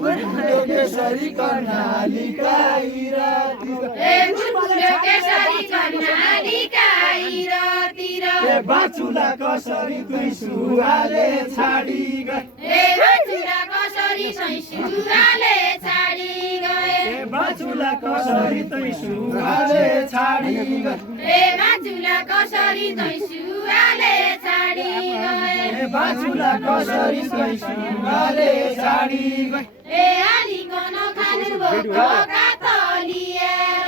बुलबुल केसरी कर्णाली काइरातिर बुलबुल केसरी कर्णाली काइरातिर बाचुला कसरी तुई सुहाले छाडी गए बाचुला कसरी तुई सुहाले छाडी गए बाचुला कसरी तुई सुहाले छाडी गए बाचुला कसरी तुई सुहाले छाडी गए बाचुला कसरी तुई सुहाले छाडी गए आलिकन खानु भोको कातलिएर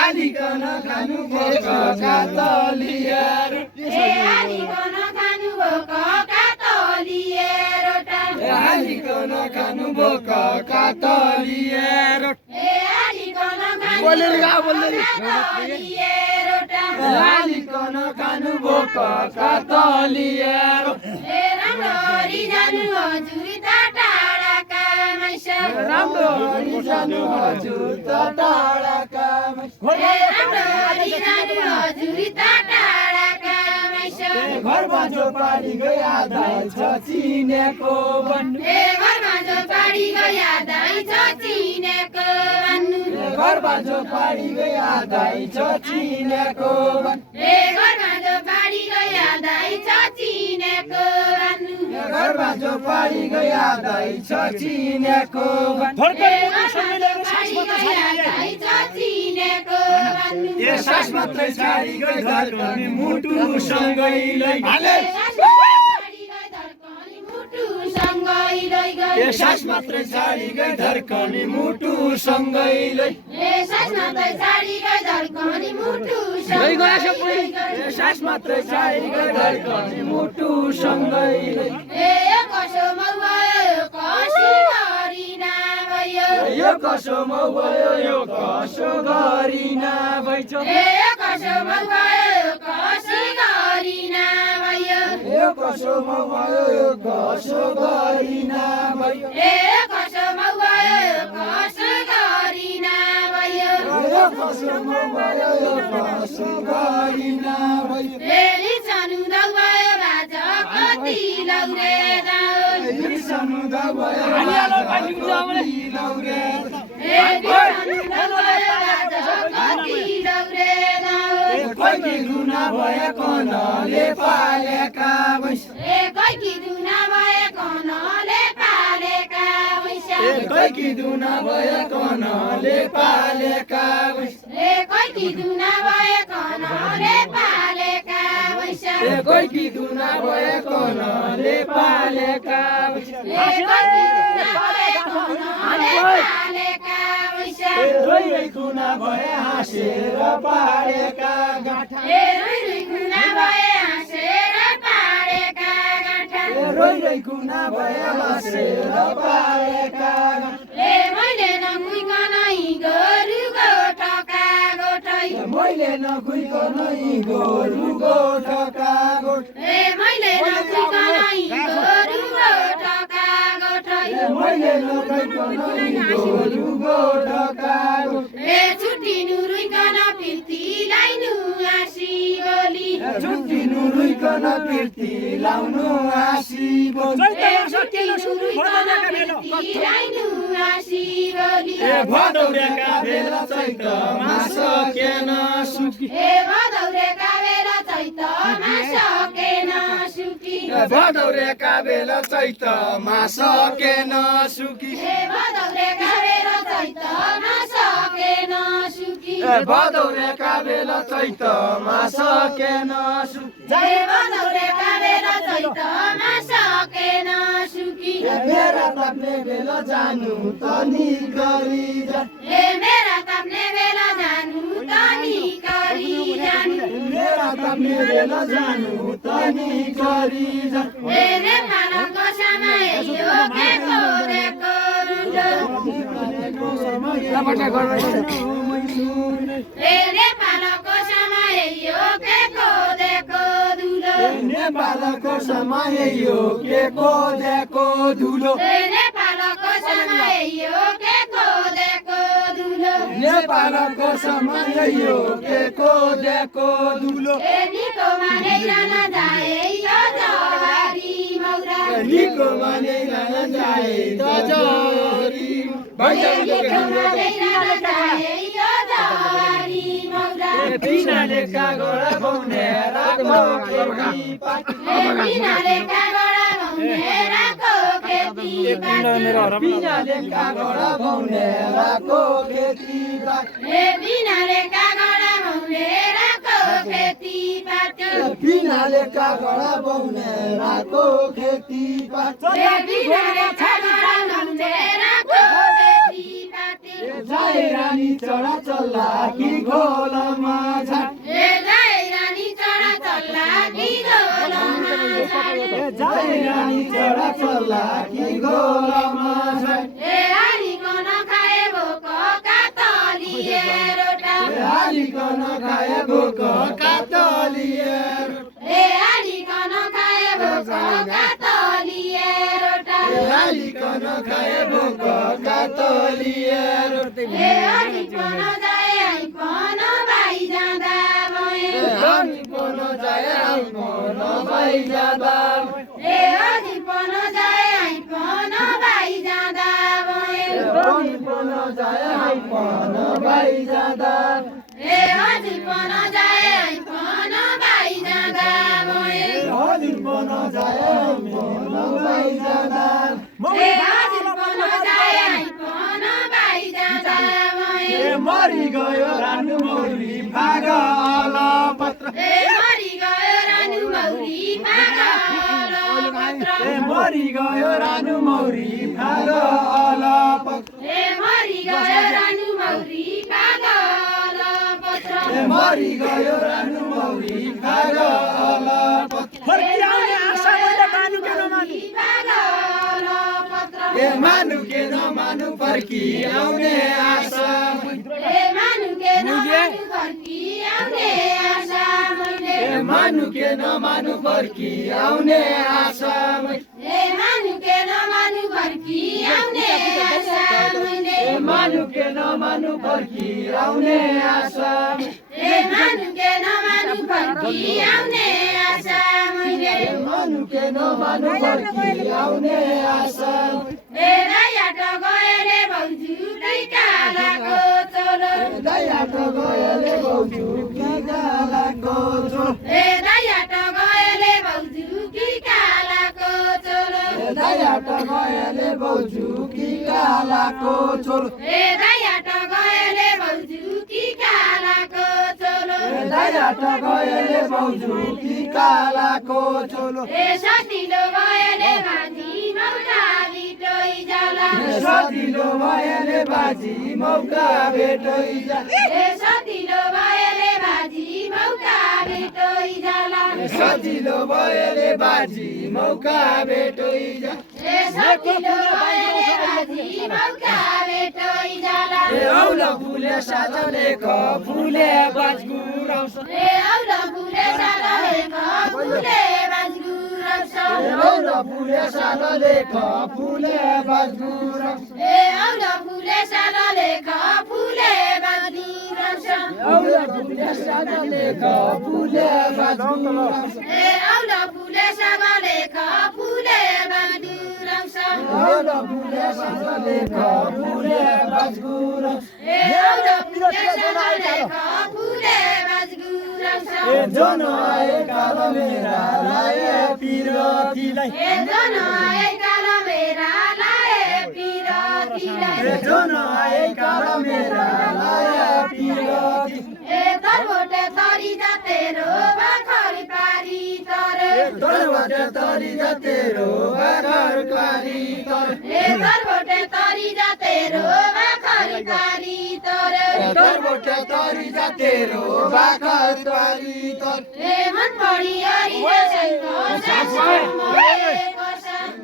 आलिकन खानु भोको कातलिएर आलिकन खानु भोको कातलिएर आलिकन खानु भोको कातलिएर आलिकन आलिकन खानु भोको कातलिएर राम्ररी जानु हजुर त टाढाका माइसा राम्ररी जानु हजुर त टाढाका राम्ररी जानु हजुर त टाढाका माइसा घरमा जो पारी गया दाइ छ चिनेको भन्नु घरमा जो पारी गया दाइ छ चिनेको भन्नु घरमा जो पारी गया दाइ छ चिनेको भन्नु घरमा जो पारी गया दाइ छ चिनेको भन्नु घरमा जो पारी गया दाइ छ चिनेको सास मात्रै छाडी गई धर्कने मुटु सँगै लैगए सास मात्रै छाडी गई धर्कने मुटु सँगै लैगए सास मात्रै छाडी गई धर्कने मुटु सँगै यो कसो मौ भयो यो कसो गरी नभइछ यो कसो मौ भयो यो कसो गरी नभइयो सानु दौबायो बाजा कति लौरे सानु दबायो दुना भए कनले पालेका कैकी दुना भए कनले पालेका कैकी दुना भए कनले पालेका कैकी दुना भए कनले पालेका कैकी दुना भए कनले पालेका रोइ खुना भए हाँसेर पारेका गाँठा रोइ खुना भए हाँसेर पारेका मैले नखुइकन गोरु गोठका गोठै मैले नखुइकन गोरु गोठका गोठ मैले नखुइकन गोरु गोठका गोठै मैले नखुइकन गोरु गोठका गोठ छुट्टिनु रुइकन पिर्ती लाइनु आसी बोली छुट्टिनु रुइकन पिर्ती लाउनु आसी बोली भदौरेका बेला चैतमा सकेन सुकी भदौरेका बेला चैतमा सकेन सुकी भदौरेका बेला चैतमा सकेन सुकी भदौरेका बेला चैतमा सकेन सुकी भदौरेका बेला चैतमा सकेन सुकी भदौरेका बेला चैतमा सकेन सुकी मेरा ताप्ने बेला जानु तनी गरी जा मेरा ताप्ने बेला जानु तनी गरी जानु मेरा ताप्ने बेला जानु तनी गरी जा नेपालको समय यो केको देखो नेपालको समय यो केको देखो धुलो नेपालको समय यो केको देखो धुलो नेपालको समय यो केको देखो धुलो नेपालको समय यो केको देखो धुलो निको माने जान जाए यो जवारी मौरा निको माने जान जाए त जवारी बेली ठाउँमा गइरहन चाहे यो जवारी मौरा बिनाले कागडा बाउने राको खेतीपाती बिनाले कागडा बाउने राको खेतीपाती बिनाले कागडा बाउने राको खेतीपाती बिनाले कागडा बाउने राको खेतीपाती बिनाले कागडा बाउने राको खेतीपाती बिनाले कागडा बाउने राको खेतीपाती जाई रानी चढा चल्ला कि घोलमा झाट जाई रानी चढा चल्ला कि घोलमा झाट जाई रानी चढा चल्ला कि घोलमा झाट हालिकन खाए भोक कातलिए रोटा हालिकन खाए भोक कातलिएर हालिकन खाए भोक कातलिए रोटा हालिकन खाए भोक कातलिएर हालिकन जाए आइकन भाइ जाँदा भए हालिकन जाए आइकन भाइ जाँदा हालिकन जाए आइकन भाइ जाँदा भए हालिकन जाए आइकन भाइ जाँदा हालिकन जाए आइकन भाइ जाँदा भए हालिकन जाए आइकन भाइ जाँदा हालिकन जाए आइकन भाइ जाँदा भए मरि गयो रानु मौरी भाग अलपत्र मरि गयो रानु मौरी पागल पत्र मरि गयो रानु मौरी भाग अलपत्र मरि गयो रानु मौरी पागल पत्र मरि गयो रानु मौरी भाग अलपत्र फर्किआउने आशा मैले मानु के नमानु पागल पत्र मानु के नमानु फर्की आउने आशा मानु के नमानु फर्किआउने आशा मैले मानु के नमानु फर्की आउने आशा मानु के नमानु फर्किआउने आशा मैले मानु के नमानु फर्की आउने आशा मानु के नमानु फर्किआउने आशा मैले मानु के नमानु फर्की आउने आशा दयाट गएले भाउजू कै कालाको चोलो दयाट गएले भाउजू कि कालाको चोलो दयाट गएले भाउजू कि कालाको चोलो दयाट गएले भाउजू कि कालाको चोलो दयाट गएले भाउजू कि कालाको चोलो दयाट गएले भाउजू कि कालाको चोलो सतिलो गएले भाजी मौका बिटोइ जाला सजिलो भएले बाजी मौका भेटै जा सतिलो भएले भाजी मौका बिटोइ जाला सजिलो भएले बाजी मौका भेटै जा सतिलो भएले भाजी मौका बिटोइ जाला औल फुले साजले फुले बाजगुराउँछ औल फुले सालले फुले बाजगुराउँछ औल फुले साजले फुले बाजगुराउँछ औल फुले सालले फुले बाजगुराउँछ औल फुले साजले फुले बाजगुराउँछ औल फुले सालले फुले बाजगुराउँछ औल फुले साजले फुले बाजगुराउँछ औल फुले सालले फुले बाजगुराउँछ जन आए काल मेरा लाए पिरतीलाई जन आए काल मेरा लाए पिरतीलाई जन आए काल मेरा लाए पिरती तर्बोटे तरी जा तेरो बाखर पारी तर तर्बोटे तरी जा तेरो बाखर पारी तर तर्बोटे तरी जा तेरो बाखर पारी तर तर्बोटे तरी जा तेरो बाखर पारी तर मन पढी हरि जसैको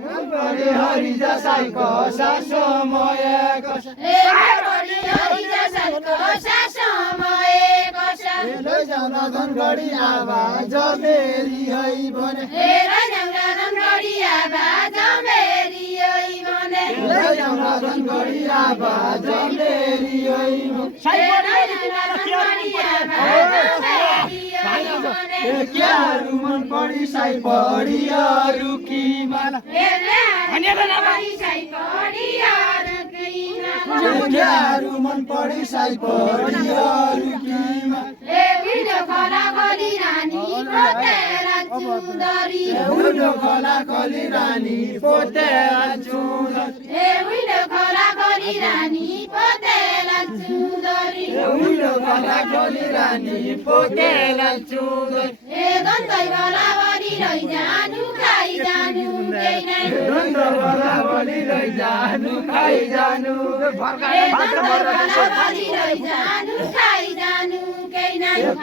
मन पढी हरि जसैको समय कस मन पढी हरि जसैको समय कस लैजाउन धनगढी आवाज मेरी है भने लैजाउन धनगढी आवाज मेरी है भने लैजाउन धनगढी आवाज मेरी है क्याहरू मन पढी साई पढी अरू कि माला क्याहरू मन पढी साई पढिहरू किमा विडो खोला खोली रानी पोतेर चुदरी विडो खोला खोली रानी पोतेर चुदरी विडो खोला खोली रानी पोतेर चुदरी विडो खोला खोली रानी पोतेर चुदरी दन्तै खोला बढी लैजानु खाइजानु केही नै दन्त खोला बढी लैजानु खाइजानु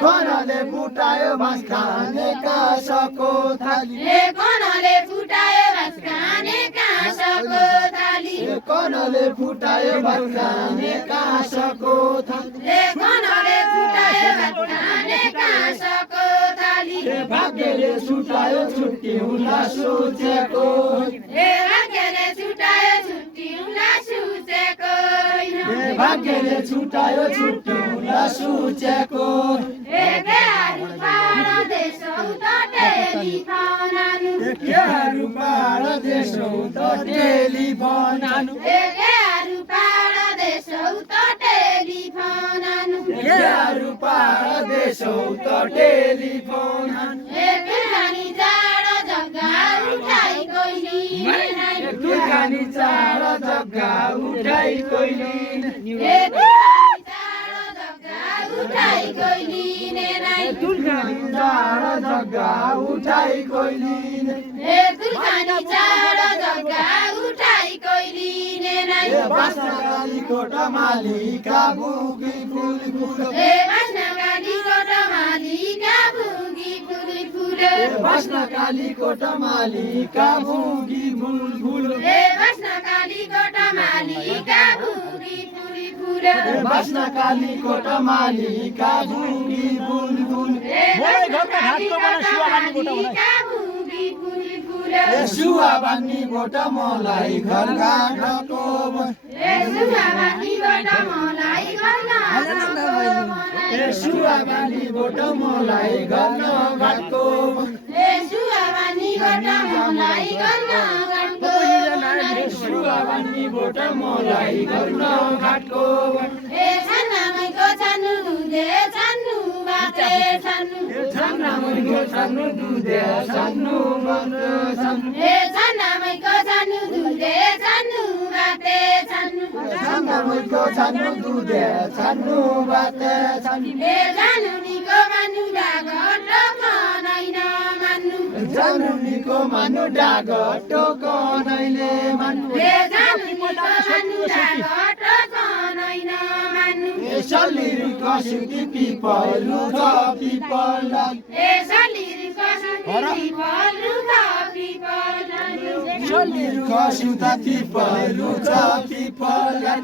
कनले फुटायो भात खाने काँसको थाली कनले फुटायो भात खाने काँसको थाली कनले फुटायो भात खाने काँसको थाली कनले फुटायो भात खाने काँसको थाली भाग्यले छुटायो छुट्टिउँला सोचेको भाग्यले छुटायो छुट्टिउँला सोचेको भाग्यले छुटायो छुट्टिउँला सोचेको केहरू पारदेशौ त टेलिफोन आनु केहरू पारदेशौ त टेलिफोन आनु केहरू पारदेशौ त टेलिफोन आनु केहरू पारदेशौ त टेलिफोन आनु दुर्गानी जाडो जग्गा उठाइ कोइली दुर्गानी चाडो जग्गा उठाइ कोइली उठाइ कोइली दुर्गानी चाडो जग्गा उठाइ कोइली दुर्गानी जाडो जग्गा उठाइ कोइली बास्नकाली कोटा मालिका बुगी फुल फुल बास्नकाली कोटा मालिका बुगी फुल फुल बास्नकाली कोटा मालिका बुगी फुल फुल बास्नकाली कोटा मालिका बुगी फुल फुल बास्नकाली कोटा मालिका बुगी फुल फुल सुवा बानी गोटा मलाई घर गाँठको सुवा बानी गोटा मलाई घर गाँठको सुवा बानी गोटा मलाई घर गाँठको छन्नामैको छन्नु दुधे छन्नु बाटे छन्नु छन्नामैको छन्नु दुधे छन्नु छन्नामैको छन्नु दुधे छन्नु बाटे छन्नु छन्नामैको छन्नु दुधे छन्नु बाटे छन्नु जानुनीको मान्नु डागट कनैन मान्नु जानुनीको मान्नु डागट कनैले मान्नु जानुनीको मान्नु डागट कनैन मान्नु सलिरी कसुकी पिपलु छ पिपललाई सलिरी कसुकी पिपलु छ पिपललाई सलिरी कसुता पिपलु छ पिपललाई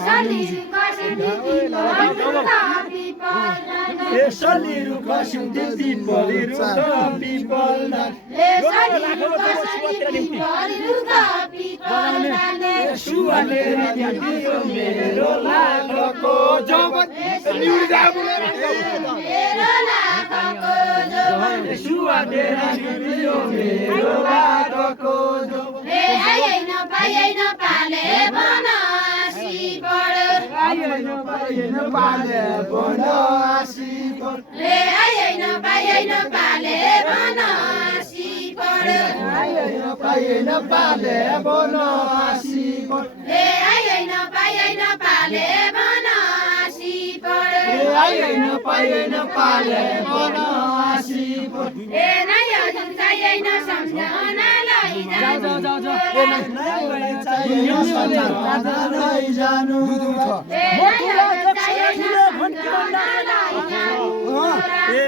सलिरी कसुकी पिपलु छ पिपललाई सलिरी कसुकी पिपलु छ पिपललाई सुवाले दियो मेरो लाखको जवन सुवाले दियो मेरो लाखको जवन पाएन पाले बनासी बढो पाएन पाले बनासी आएन पाले बनासी बढो पाएन पाले बनासी आएन पाले बनासी बढो पाएन पाले बनासी नयाँ चाहिएन सम्झनालाई जानु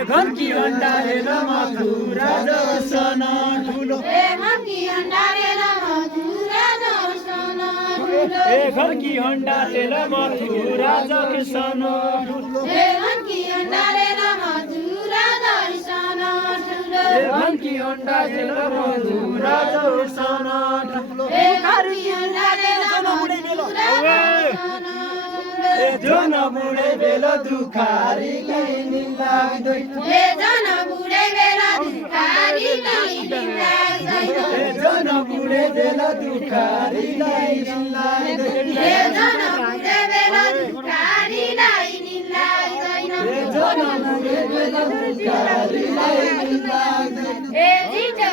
घन्की अन्डारेर मथुरा जसन ठुलो घन्की अन्डारेर मथुरा जसन घन्की अन्डारेर मथुरा जसन ठुलो घन्की अन्डारेर मथुरा जसन घन्की अन्डारेर मथुरा जसन ठुलो घन्की अन्डारेर मथुरा जन बुढे बेला दुखारीले निलाग्दै जन बुढे बेला दुखारीले निलाग्दै जन बुढे बेला दुखारीले निलाग्दै जन बुढे भिखारीलाई घिन लाग्दैन ए छिटो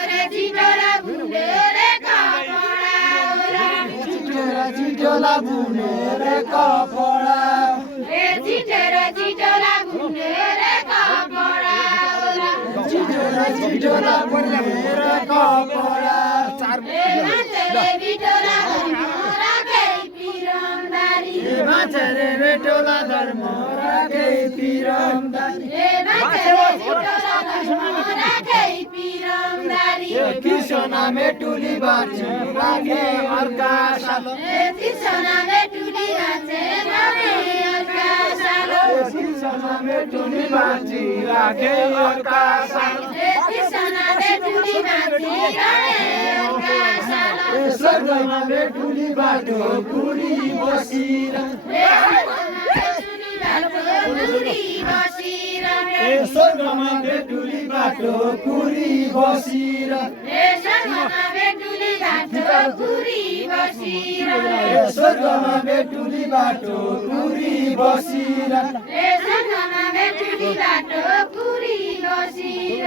र बुनेर कपडा छिटोला बुनेर कपडा ए छिटोला बुनेर कपडा छिटोला बुनेर कपडा ए मान्छेले बिटोला धर्म राखे पिरमदारी मान्छेले बेटोला धर्म राखे पिरमदारी ए मान्छेले बिटोला धर्म राखे पिरमदारी कृष्ण मेटुली बाँचे राखे अर्का साल ए कृष्ण मेटुली बाँचे राखे अर्का साल कृष्ण मेटुली बाँची राखे अर्का साल ए कृष्ण मेटुली बाँचे राखे अर्का साल स्वर्गमा बेटुली बाटो कुरी बसिर स्वर्गमा बेटुली बाटो कुरी बसिर स्वर्गमा बेटुली बाटो कुरी बसिर स्वर्गमा बेटुली बाटो पुरी बसिर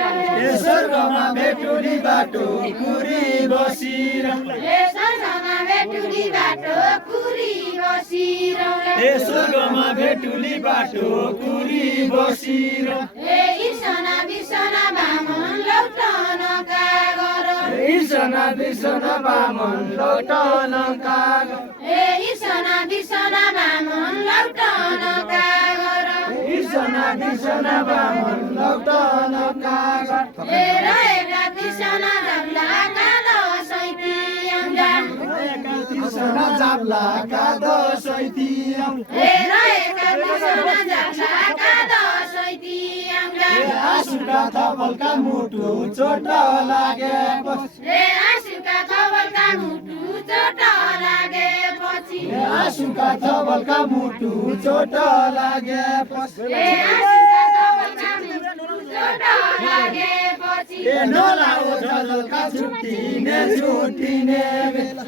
स्वर्गमा बेटुली बाटो कुरी बसिर स्वर्गमा बेटुली बाटो पुरी बसिर स्वर्गमा बेटुली बाटो कुरी बसिर ईर्षना बिर्सना बामन लौटन कागर ईर्षना बिर्सना बामन लौटन काग ईर्षना बिर्सना बामन लौटन कागर ईर्षना बिर्सना बामन लौटन काग रहेका बिर्सना झब्ला कालो सैतियङ्गा ईर्षना जाब्ला काद सैतियम रहेका बिर्सना झब्ला कालो सैतियङ्गा आँसुका थपलका मुटु चोट लागेपछि आँसुका थपलका मुटु चोट लागेपछि आँसुका थपलका मुटु चोट लागेपछि नलाओ झलका छुट्टिने छुट्टिने बेला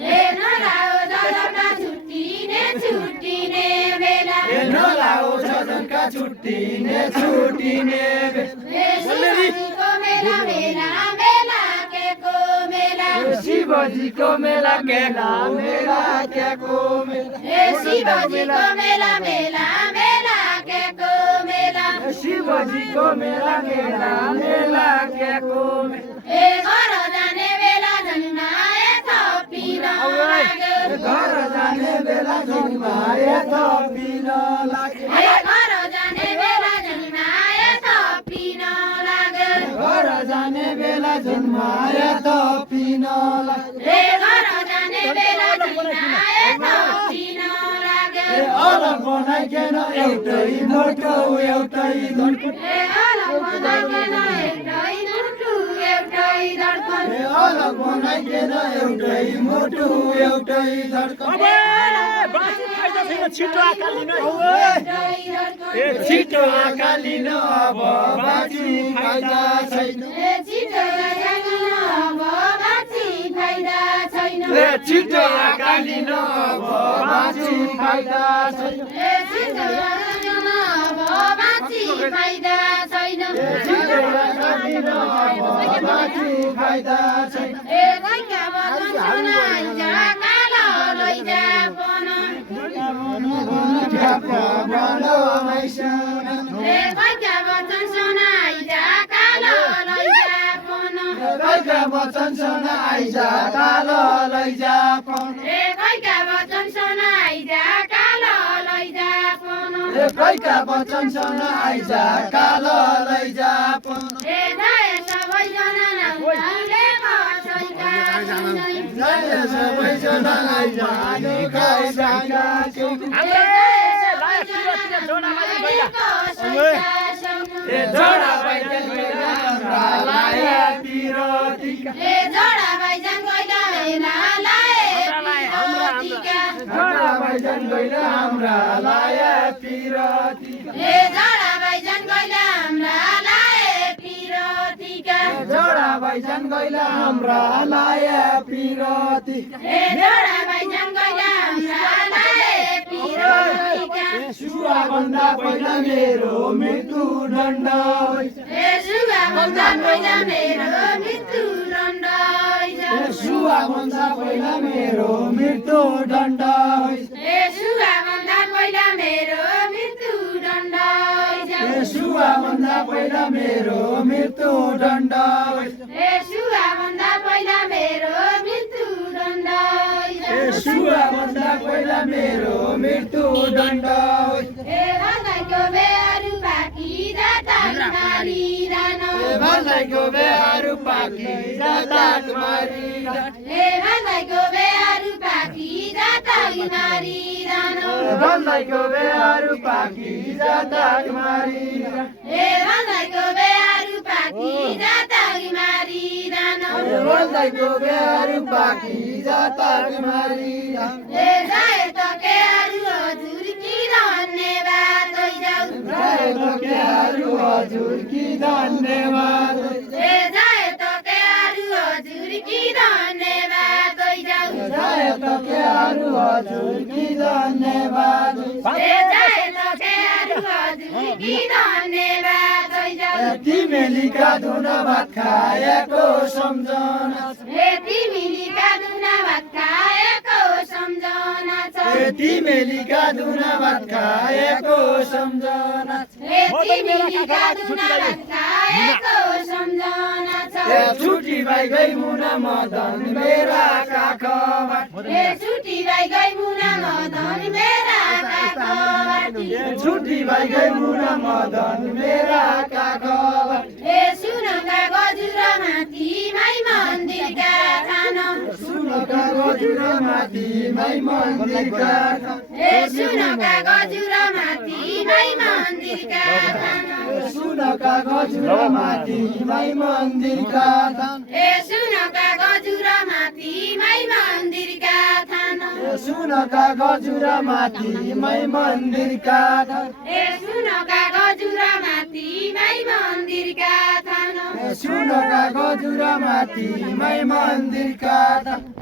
नलाओ झलका छुट्टिने छुट्टिने शिवजीको मेला केला मेला केको मेला शिवजीको मेला मेला मेला केको मेला शिवजीको मेला मेला मेला केको ए घर जाने बेला झन्माए थपिन लाग्यो घर जाने बेला झन्माए थपिन लाग्यो ए घर जाने बेला झन्माए थपिन लाग्यो घर जाने बेला झन्माए थपिन लाग्यो ए घर जाने बेला झन्माए थपिन लाग्यो अलग बनाइकन एउटै मोटो एउटै धड्कन ए अलग बनाइकन एउटै मुटु एउटै धड्कन अलग बनाइकन एउटै मोटो एउटै धड्कन छिटो आकार लिन छिटो आँखा लिन अब बाँची फाइदा छैन छिटो अब बाँची फाइदा छैन छिटो आँखा लिन अब बाँची फाइदा छैन छिटो अब बाँची फाइदा छैन छिटो आँखा लिन अब बाँची फाइदा छैन ए गइका बचन सुनाइजा कालो लैजा पन ए गइका बचन सुनाइजा कालो लैजा पन गइका वचन सुनाइजा कालो लैजा पन ए गइका वचन सुनाइजा कालो लैजा पन गइका वचन सुनाइजा कालो लैजा पन ए धाए सबैजना नाउँले कसैका छैनै सबैजना आइजा दुखाइ साका जोडा भाइजन गइला हाम्रा लाया पिरोटिका जोडा भाइजन गइला हाम्रा लाया पिरोटिका जोडा भाइजन गइला हाम्रा लाए पिरोटिका जोडा भाइजन गइला हाम्रा लाया पिरोटिका जोडा भाइजन गइला हाम्रा लाए पिरोटिका भन्दा पहिला मेरो मृत्युदण्ड यसुवा भन्दा पहिला मेरो मृत्युदण्ड यसुवा भन्दा पहिला मेरो मृत्युदण्ड यसुवा भन्दा पहिला मेरो मृत्युदण्ड यसुवा भन्दा पहिला मेरो मृत्युदण्ड यसुवा भन्दा पहिला मेरो मृत्युदण्ड यसुवा भन्दा पहिला मेरो मृत्युदण्ड हे भलाइको बेहरू पाकी जाता मारिरहन भलाइको बेहरू पाकी जाता मारिरहन हे भलाइको बेहरू पाकी जाता मारिरहन भलाइको बेहरू पाकी जाता मारिरहन हे भलाइको बेहरू पाकी जाता मारिरहन भलाइको बेहरू पाकी जाता मारिरहन हे जाए त केहरू हजुर की धन्यवाद जाऊ जाए त केहरू हजुर की धन्यवाद हे जाए त केहरू हजुर की धन्यवाद जाऊ जाए त केहरू हजुर की धन्यवाद हे जाए त केहरू हजुर की धन्यवाद जाऊ तिमीलीका धुन भात खाएको सम्झना हे तिमीलीका धुन भात खाएको सम्झना छ तिमीलीका धुन भात खाएको सम्झना हे तिमीलीका धुन भात खाएको सम्झना छ छुट्टी भाइ गई मुना मदन मेरा काखबाट हे छुट्टी भाइ गई मुना मदन मेरा काखबाट छुट्टी भाइ गई मुना मदन मेरा काखबाट हे सुनका गजुर माथि माई मन्दिरका थान सुनका गजुर माथि माई मन्दिरका हे सुनका गजुर माथि माई मन्दिरका थान सुनका गजुर माथि माई मन्दिरका हे सुनका गजुर माथि माई मन्दिरका थान सुनका गजुर माथि माई मन्दिरका हे सुनका गजुर माथि माई मन्दिरका थान सुनका गजुर माथि माई मन्दिरका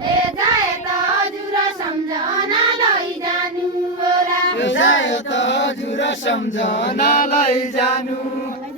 हे जाए त हजुर सम्झना लैजानु होला जाए त हजुर सम्झना लैजानु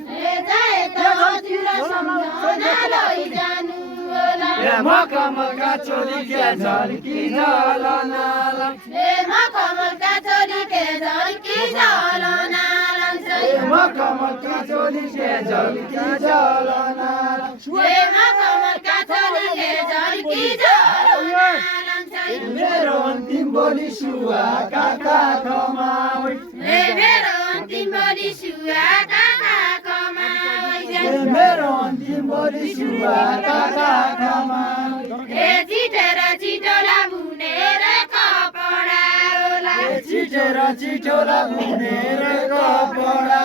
हे जाए त हजुर सम्झना लैजानु होला मखमलका चोली के झल्की झलनाला हे मखमलका चोली के झल्की झलना लान्छ मखमलका चोली के झल्की झलनाला हे मखमलका चोली के झल्की झलना लान्छ मेरो अन्तिम बोली सुवा काका खमावै हे मेरो अन्तिम बोली सुवा काका कमाइ मेरो अन्तिम बोली सुवा काका खमावै हे छिटेर छिटोला बुनेर कपडा होला छिटेर छिटोला बुनेर कपडा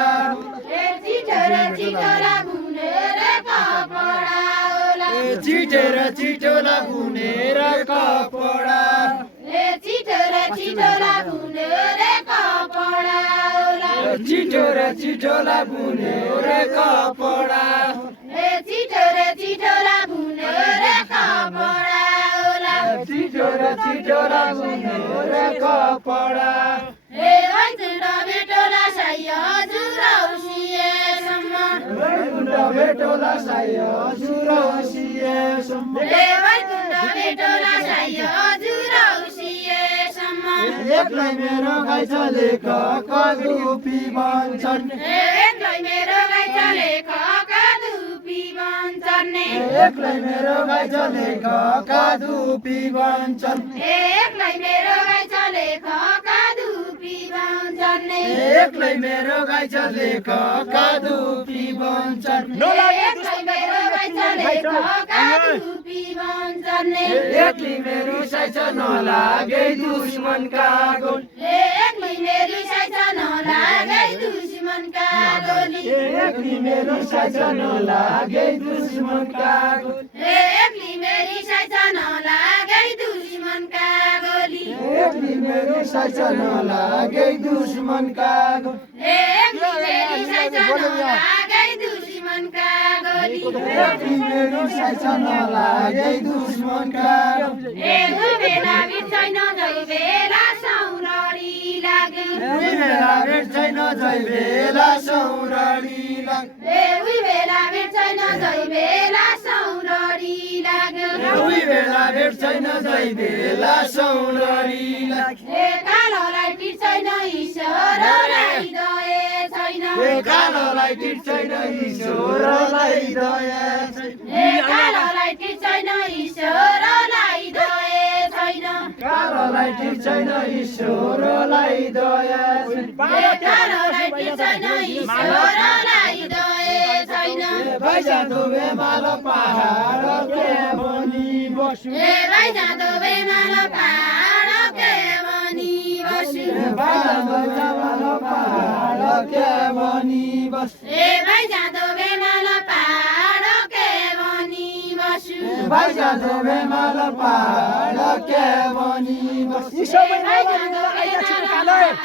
हे छिटेर छिटोला बुनेर कपडा होला छिटेर छिटोला बुनेर कपडा हे छिटेर छिटोला बुनेर कपडा होला छिटोर छिटोला बुनेर कपडा हे छिटेर छिटोला बुनेर कपडा होला छिटोर छिटोला बुनेर कपडा हे वैकुण्ठ भेटोला साई हजुर औँसीसम्म वैकुण्ठ भेटोला साई हजुर औँसीसम्म हे वैकुण्ठ भेटोला साई हजुर औँसीसम्म एक्लै मेरो गाई चले कदुपी भन्छन् एक्लै मेरो गाई चले कदुपी भन्छन् एक्लै मेरो गाई चले कदुपी भन्छन् एक्लै मेरो गाई चले कदुपी भन्छन् एक्लै मेरो गाई चले कदुपी भन्छन् एक्लै मेरो गाई चले कदुपी भन्छन् एक्लै मेरो साइज नलागे दुश्मनका गोल एक्लै मेरो साइज नलागे दुश्मनका गोली एक्लै मेरो साइज नलागे दुश्मनका गोल एक्लै मेरी साइज नलागे दुश्मनका गोली एक्लै मेरो साइज नलागे दुश्मनका गोल एक्लै मेरी साइज नलागे दुश्मनका गोली एक्लै मेरो साइज नलागे दुश्मनका गोल एगो बेला बिर्दैन जै बेला सौररी लाग्यो बेला भेट्छ जै बेला सौरडी लाग उही बेला भेट छैन जै बेला सौरडी लाग्यो उही बेला भेट छैन जै बेला सौरडी लाग कालोलाई टिट छैन ईश्वरलाई दया छैन कालोलाई टिट छैन ईश्वरलाई दया छैन कालोलाई टिट छैन ईश्वरलाई दया छैन कालोलाई टिट छैन ईश्वरलाई दया छैन कालोलाई टिट छैन ईश्वरलाई दया छैन भाइ जाँदो बेमाल पहाड के बनी बसु भाइ जाँदो बेमाल पहाड के बनी बसु भाइ जाँदो बेमाल पहाड के बनी बसु भाइ जाँदो बेमाल पहाड के बनी बसु भाइ जाँदो बेमाल पहाड के बनी बसु भाइ जाँदो बेमाल पहाड के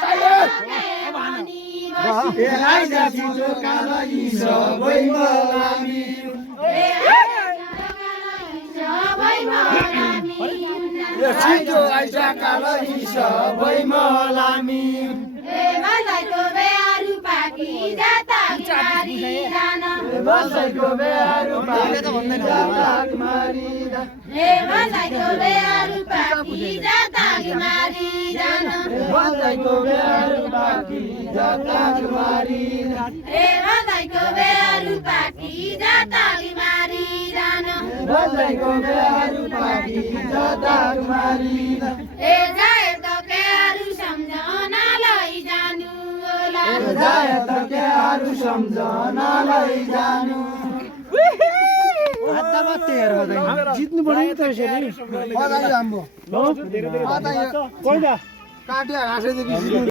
बनी बसु आइजा छिटो कालो यी सबै मलामी छिटो आइजा कालो यी सबै मलामी कसैको बेहरू पाकी जाता मारिदान बसैको बेहरू पाकी जाताक मारिदा कसैको बेहरू पाकी जाता मारिदान बसैको बेहरू पाकी जाताक मारिदा कसैको बेहरू पाकी जाता मारिदान बसैको बेहरू पाकी जाताक मारिदा जाए त केहरू सम्झना लैजानु होला जाए त केहरू सम्झना लैजानु जित्नु पर्यो नि त यसरी बधाई राम्रो काट्यो हाँसेदेखि